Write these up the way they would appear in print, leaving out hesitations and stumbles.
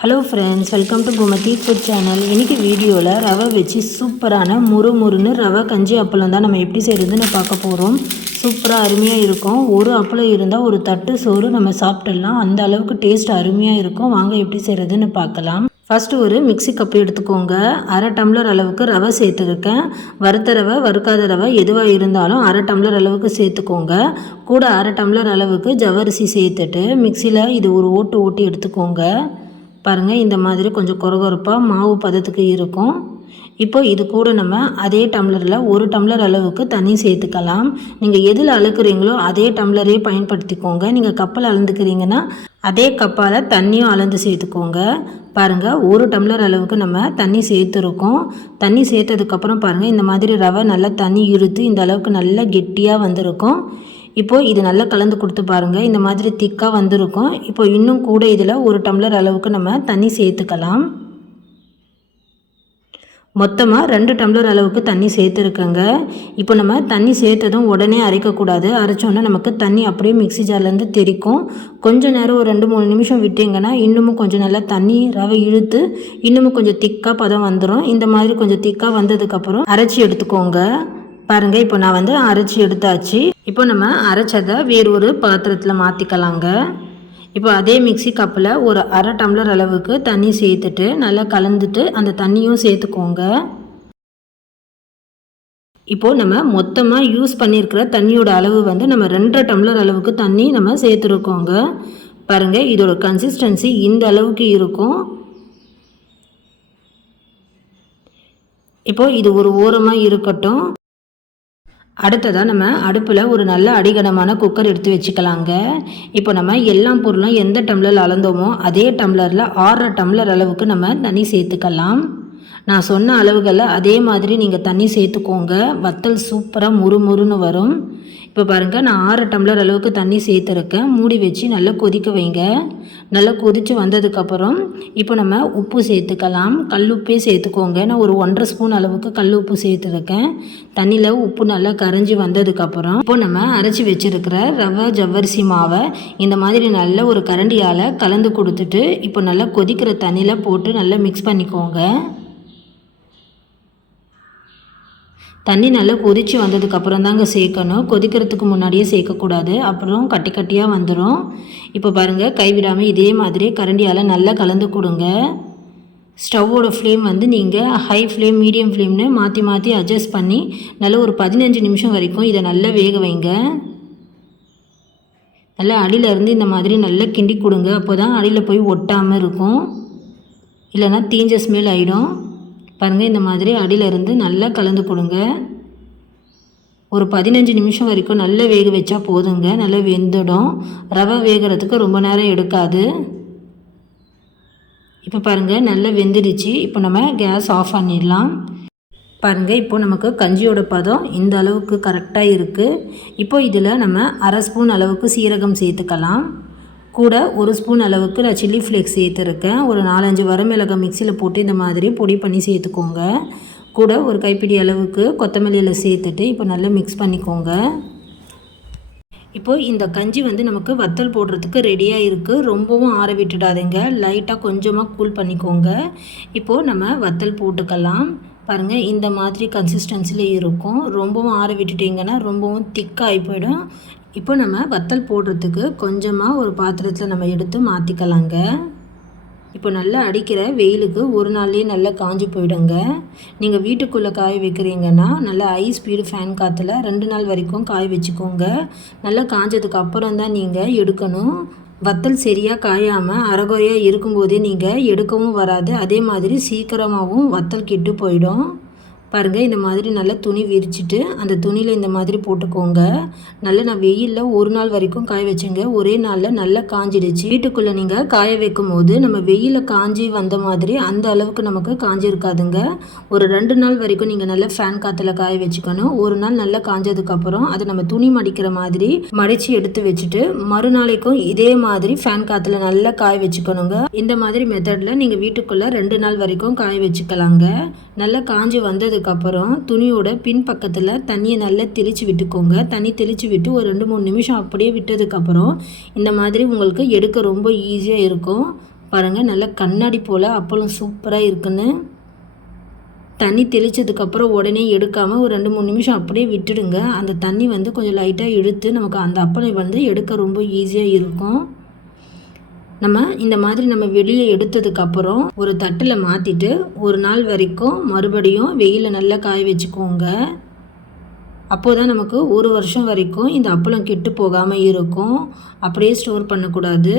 Hello friends, welcome to Gomathi food channel. இன்றைக்கி வீடியோவில் ரவை வச்சு சூப்பரான முறுன்னு ரவை கஞ்சி அப்பளம் தான் நம்ம எப்படி செய்கிறதுன்னு பார்க்க போகிறோம். சூப்பராக அருமையாக இருக்கும். ஒரு அப்பளம் இருந்தால் ஒரு தட்டு சோறு நம்ம சாப்பிட்டுடலாம். அந்த அளவுக்கு டேஸ்ட் அருமையாக இருக்கும். வாங்க எப்படி செய்கிறதுன்னு பார்க்கலாம். ஃபஸ்ட்டு ஒரு மிக்சி கப்பு எடுத்துக்கோங்க. அரை டம்ளர் அளவுக்கு ரவை சேர்த்துருக்கேன். வறுத்த ரவை வறுக்காத ரவை எதுவாக இருந்தாலும் அரை டம்ளர் அளவுக்கு சேர்த்துக்கோங்க. கூட அரை டம்ளர் அளவுக்கு ஜவ்வரிசி சேர்த்துட்டு மிக்சியில் இது ஒரு ஓட்டி எடுத்துக்கோங்க. பாருங்கள், இந்த மாதிரி கொஞ்சம் கொரகொரப்பாக மாவு பதத்துக்கு இருக்கும். இப்போ இது கூட நம்ம அதே டம்ளரில் ஒரு டம்ளர் அளவுக்கு தண்ணி சேர்த்துக்கலாம். நீங்கள் எதில் அளக்குறீங்களோ அதே டம்ளரே பயன்படுத்திக்கோங்க. நீங்கள் கப்பில் அளந்துக்கிறீங்கன்னா அதே கப்பால் தண்ணியும் அளந்து சேர்த்துக்கோங்க. பாருங்கள், ஒரு டம்ளர் அளவுக்கு நம்ம தண்ணி சேர்த்துருக்கோம். தண்ணி சேர்த்ததுக்கப்புறம் பாருங்கள், இந்த மாதிரி ரவை நல்லா தண்ணி இழுத்து இந்த அளவுக்கு நல்லா கெட்டியாக வந்திருக்கும். இப்போது இது நல்லா கலந்து கொடுத்து பாருங்கள், இந்த மாதிரி திக்காக வந்திருக்கும். இப்போ இன்னும் கூட இதில் ஒரு டம்ளர் அளவுக்கு நம்ம தண்ணி சேர்த்துக்கலாம். மொத்தமாக 2 டம்ளர் அளவுக்கு தண்ணி சேர்த்துருக்கங்க. இப்போ நம்ம தண்ணி சேர்த்ததும் உடனே அரைக்கக்கூடாது. அரைச்சோன்னா நமக்கு தண்ணி அப்படியே மிக்ஸி ஜார்லேருந்து தெறிக்கும். கொஞ்சம் நேரம் ஒரு 2-3 நிமிஷம் விட்டிங்கன்னா இன்னமும் கொஞ்சம் நல்லா தண்ணி ரவை இழுத்து இன்னமும் கொஞ்சம் திக்காக பதம் வந்துடும். இந்த மாதிரி கொஞ்சம் திக்காக வந்ததுக்கப்புறம் அரைச்சி எடுத்துக்கோங்க. பாருங்கள், இப்போ நான் அரைச்சி எடுத்தாச்சு. இப்போ நம்ம அரைச்சதை வேறு ஒரு பாத்திரத்தில் மாற்றிக்கலாங்க. இப்போ அதே மிக்சி கப்பில் ஒரு அரை டம்ளர் அளவுக்கு தண்ணி சேர்த்துட்டு நல்லா கலந்துட்டு அந்த தண்ணியும் சேர்த்துக்கோங்க. இப்போது நம்ம மொத்தமாக யூஸ் பண்ணியிருக்கிற தண்ணியோட அளவு நம்ம 2.5 டம்ளர் அளவுக்கு தண்ணி நம்ம சேர்த்துருக்கோங்க. பாருங்கள், இதோட கன்சிஸ்டன்சி இந்த அளவுக்கு இருக்கும். இப்போது இது ஒரு ஓரமாக இருக்கட்டும். அடுத்ததாக நம்ம அடுப்பில் ஒரு நல்ல அடிகனமான குக்கர் எடுத்து வச்சுக்கலாங்க. இப்போ நம்ம எல்லா பொருளும் எந்த டம்ளரில் அளந்தோமோ அதே டம்ளரில் 6.5 டம்ளர் அளவுக்கு நம்ம தண்ணி சேர்த்துக்கலாம். நான் சொன்ன அளவுகளில் அதே மாதிரி நீங்கள் தண்ணி சேர்த்துக்கோங்க. வத்தல் சூப்பராக முறுன்னு வரும். இப்போ பாருங்கள், நான் 6 டம்ளர் அளவுக்கு தண்ணி சேர்த்துருக்கேன். மூடி வச்சு நல்லா கொதிக்க வைங்க. நல்லா கொதித்து வந்ததுக்கப்புறம் இப்போ நம்ம உப்பு சேர்த்துக்கலாம். கல் உப்பே சேர்த்துக்கோங்க. நான் ஒரு 1.5 ஸ்பூன் அளவுக்கு கல் உப்பு சேர்த்துருக்கேன். தண்ணியில் உப்பு நல்லா கரைஞ்சி வந்ததுக்கப்புறம் இப்போ நம்ம அரைச்சி வச்சுருக்கிற ரவை ஜவ்வரிசி மாவை இந்த மாதிரி நல்ல ஒரு கரண்டியால் கலந்து கொடுத்துட்டு இப்போ நல்லா கொதிக்கிற தண்ணியில் போட்டு நல்லா மிக்ஸ் பண்ணிக்கோங்க. தண்ணி நல்லா கொதித்து வந்ததுக்கப்புறம் தாங்க சேர்க்கணும். கொதிக்கிறதுக்கு முன்னாடியே சேர்க்கக்கூடாது, அப்புறம் கட்டி கட்டியாக வந்துடும். இப்போ பாருங்கள், கைவிடாமல் இதே மாதிரி கரண்டியால் நல்லா கலந்து கொடுங்க. ஸ்டவ்வோட ஃப்ளேம் நீங்கள் ஹை ஃப்ளேம் மீடியம் ஃப்ளேம்னு மாற்றி அட்ஜஸ்ட் பண்ணி நல்லா ஒரு 15 நிமிஷம் வரைக்கும் இதை நல்லா வேக வைங்க. நல்லா அடியிலேருந்து இந்த மாதிரி நல்லா கிண்டி கொடுங்க. அப்போ தான் அடியில் போய் ஒட்டாமல் இருக்கும், இல்லைன்னா தீஞ்ச ஸ்மெல் ஆகிடும். பாருங்கள், இந்த மாதிரி அடியிலேருந்து நல்லா கலந்து கொடுங்க. ஒரு 15 நிமிஷம் வரைக்கும் நல்லா வேக வச்சா போதுங்க. நல்லா வெந்துடும். ரவை வேகிறதுக்கு ரொம்ப நேரம் எடுக்காது. இப்போ பாருங்கள், நல்லா வெந்துடுச்சு. இப்போ நம்ம கேஸ் ஆஃப் பண்ணிடலாம். பாருங்கள், இப்போ நமக்கு கஞ்சியோட பதம் இந்த அளவுக்கு கரெக்டாக இருக்குது. இப்போ இதில் நம்ம அரை ஸ்பூன் அளவுக்கு சீரகம் சேர்த்துக்கலாம். கூட ஒரு ஸ்பூன் அளவுக்கு நான் சில்லி ஃப்ளேக்ஸ் சேர்த்துருக்கேன். ஒரு 4-5 வரமிளகாய் மிக்சியில் போட்டு இந்த மாதிரி பொடி பண்ணி சேர்த்துக்கோங்க. கூட ஒரு கைப்பிடி அளவுக்கு கொத்தமல்லி இலை சேர்த்துட்டு இப்போ நல்லா மிக்ஸ் பண்ணிக்கோங்க. இப்போது இந்த கஞ்சி நமக்கு வத்தல் போடுறதுக்கு ரெடியாக இருக்குது. ரொம்பவும் ஆற விட்டுடாதீங்க, லைட்டாக கொஞ்சமாக கூல் பண்ணிக்கோங்க. இப்போது நம்ம வத்தல் போட்டுக்கலாம். பாருங்கள், இந்த மாதிரி கன்சிஸ்டன்சியில் இருக்கும். ரொம்பவும் ஆற விட்டுட்டிங்கன்னா ரொம்பவும் திக்காகி போயிடும். இப்போ நம்ம வத்தல் போடுறதுக்கு கொஞ்சமாக ஒரு பாத்திரத்தில் நம்ம எடுத்து மாற்றிக்கலாங்க. இப்போ நல்லா அடிக்கிற வெயிலுக்கு ஒரு நாள்லேயே நல்லா காஞ்சி போயிடுங்க. நீங்கள் வீட்டுக்குள்ளே காய வைக்கிறீங்கன்னா நல்லா ஹை ஸ்பீடு ஃபேன் காற்றுல 2 நாள் வரைக்கும் காய வச்சுக்கோங்க. நல்லா காஞ்சதுக்கு அப்புறம் தான் நீங்கள் எடுக்கணும். வத்தல் சரியாக காயாமல் அரைகுறையாக இருக்கும்போதே நீங்கள் எடுக்கவும் வராது. அதே மாதிரி சீக்கிரமாகவும் வத்தல் கெட்டு போயிடும். பாருங்கள், இந்த மாதிரி நல்லா துணி விரிச்சிட்டு அந்த துணியில் இந்த மாதிரி போட்டுக்கோங்க. நல்லா நான் வெயிலில் ஒரு நாள் வரைக்கும் காய வச்சுங்க. ஒரே நாளில் நல்லா காஞ்சிடுச்சு. வீட்டுக்குள்ளே நீங்கள் காய வைக்கும் போது நம்ம வெயிலில் காஞ்சி வந்த மாதிரி அந்த அளவுக்கு நமக்கு காஞ்சி இருக்காதுங்க. ஒரு 2 நாள் வரைக்கும் நீங்கள் நல்லா ஃபேன் காற்றுல காய வச்சுக்கணும். ஒரு நாள் நல்லா காஞ்சதுக்கப்புறம் அதை நம்ம துணி மடிக்கிற மாதிரி மடித்து எடுத்து வச்சுட்டு மறுநாளைக்கும் இதே மாதிரி ஃபேன் காற்றுல நல்லா காய வச்சுக்கணுங்க. இந்த மாதிரி மெத்தடில் நீங்கள் வீட்டுக்குள்ளே 2 நாள் வரைக்கும் காய வச்சுக்கலாங்க. நல்லா காஞ்சி வந்ததுக்கப்புறம் துணியோட பின் பக்கத்தில் தண்ணியை நல்லா தெளித்து விட்டுக்கோங்க. தண்ணி தெளித்து விட்டு ஒரு 2-3 நிமிஷம் அப்படியே விட்டதுக்கப்புறம் இந்த மாதிரி உங்களுக்கு எடுக்க ரொம்ப ஈஸியாக இருக்கும். பாருங்கள் நல்லா கண்ணாடி போல் அப்பளம் சூப்பராக இருக்குன்னு. தண்ணி தெளித்ததுக்கப்புறம் உடனே எடுக்காமல் ஒரு 2-3 நிமிஷம் அப்படியே விட்டுடுங்க. அந்த தண்ணி வந்து கொஞ்சம் லைட்டாக இழுத்து நமக்கு அந்த அப்பளம் வந்து எடுக்க ரொம்ப ஈஸியாக இருக்கும். நம்ம இந்த மாதிரி நம்ம வெளியே எடுத்ததுக்கப்புறம் ஒரு தட்டில் மாற்றிட்டு ஒரு நாள் வரைக்கும் மறுபடியும் வெயிலில் நல்லா காய வச்சுக்கோங்க. அப்போது தான் நமக்கு 1 வருஷம் வரைக்கும் இந்த அப்பளம் கெட்டு போகாமல் இருக்கும். அப்படியே ஸ்டோர் பண்ணக்கூடாது.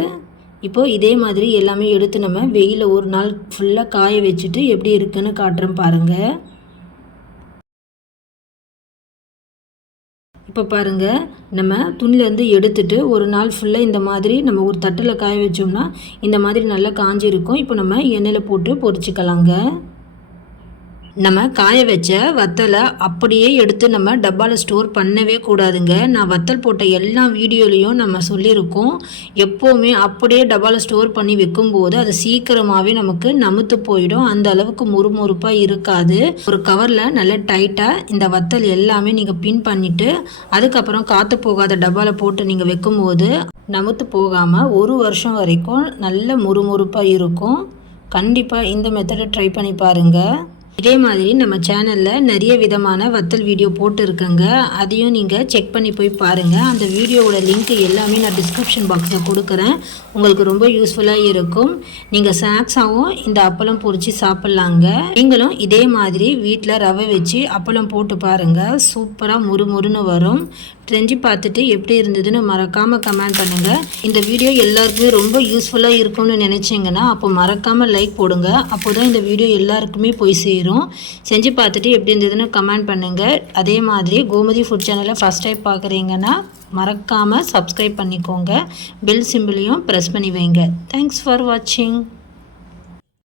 இப்போது இதே மாதிரி எல்லாமே எடுத்து நம்ம வெயிலில் ஒரு நாள் ஃபுல்லாக காய வச்சுட்டு எப்படி இருக்குன்னு காட்டுறேன் பாருங்கள். இப்போ பாருங்கள், நம்ம துணிலேருந்து எடுத்துட்டு ஒரு நாள் ஃபுல்லாக இந்த மாதிரி நம்ம ஒரு தட்டில் காய வச்சோம்னா இந்த மாதிரி நல்லா காஞ்சிருக்கும். இப்போ நம்ம எண்ணெயில் போட்டு பொரிச்சிக்கலாங்க. நம்ம காய வச்ச வத்தலை அப்படியே எடுத்து நம்ம டப்பாவில் ஸ்டோர் பண்ணவே கூடாதுங்க. நான் வத்தல் போட்ட எல்லா வீடியோலையும் நம்ம சொல்லியிருக்கோம், எப்போவுமே அப்படியே டப்பாவில் ஸ்டோர் பண்ணி வைக்கும்போது அது சீக்கிரமாகவே நமக்கு நமுத்து போயிடும். அந்த அளவுக்கு முறுமுறுப்பாக இருக்காது. ஒரு கவரில் நல்லா டைட்டாக இந்த வத்தல் எல்லாமே நீங்கள் பின் பண்ணிவிட்டு அதுக்கப்புறம் காற்று போகாத டப்பாவில் போட்டு நீங்கள் வைக்கும்போது நமுத்து போகாமல் 1 வருஷம் வரைக்கும் நல்ல முறுமுறுப்பாக இருக்கும். கண்டிப்பாக இந்த மெத்தடை ட்ரை பண்ணி பாருங்கள். இதே மாதிரி நம்ம சேனலில் நிறைய விதமான வத்தல் வீடியோ போட்டுருக்கேங்க. அதையும் நீங்கள் செக் பண்ணி போய் பாருங்கள். அந்த வீடியோவோட லிங்க் எல்லாமே நான் டிஸ்கிரிப்ஷன் பாக்ஸில் கொடுக்குறேன். உங்களுக்கு ரொம்ப யூஸ்ஃபுல்லாக இருக்கும். நீங்கள் ஸ்நாக்ஸாகவும் இந்த அப்பளம் பொரித்து சாப்பிட்லாங்க. நீங்களும் இதே மாதிரி வீட்டில் ரவை வச்சு அப்பளம் போட்டு பாருங்கள். சூப்பராக முறுமுறுன்னு வரும். செஞ்சு பார்த்துட்டு எப்படி இருந்ததுன்னு மறக்காமல் கமெண்ட் பண்ணுங்கள். இந்த வீடியோ எல்லாருக்குமே ரொம்ப யூஸ்ஃபுல்லாக இருக்கும்னு நினச்சிங்கன்னா அப்போ மறக்காமல் லைக் போடுங்க. அப்போ தான் இந்த வீடியோ எல்லாருக்குமே போய் சேரும். செஞ்சு பார்த்துட்டு எப்படி இருந்ததுன்னு கமெண்ட் பண்ணுங்கள். அதே மாதிரி கோமதி ஃபுட் சேனலை ஃபஸ்ட் டைம் பார்க்குறீங்கன்னா மறக்காமல் சப்ஸ்கிரைப் பண்ணிக்கோங்க. பெல் சிம்பிளையும் ப்ரெஸ் பண்ணி வைங்க. தேங்க்ஸ் ஃபார் வாட்சிங்.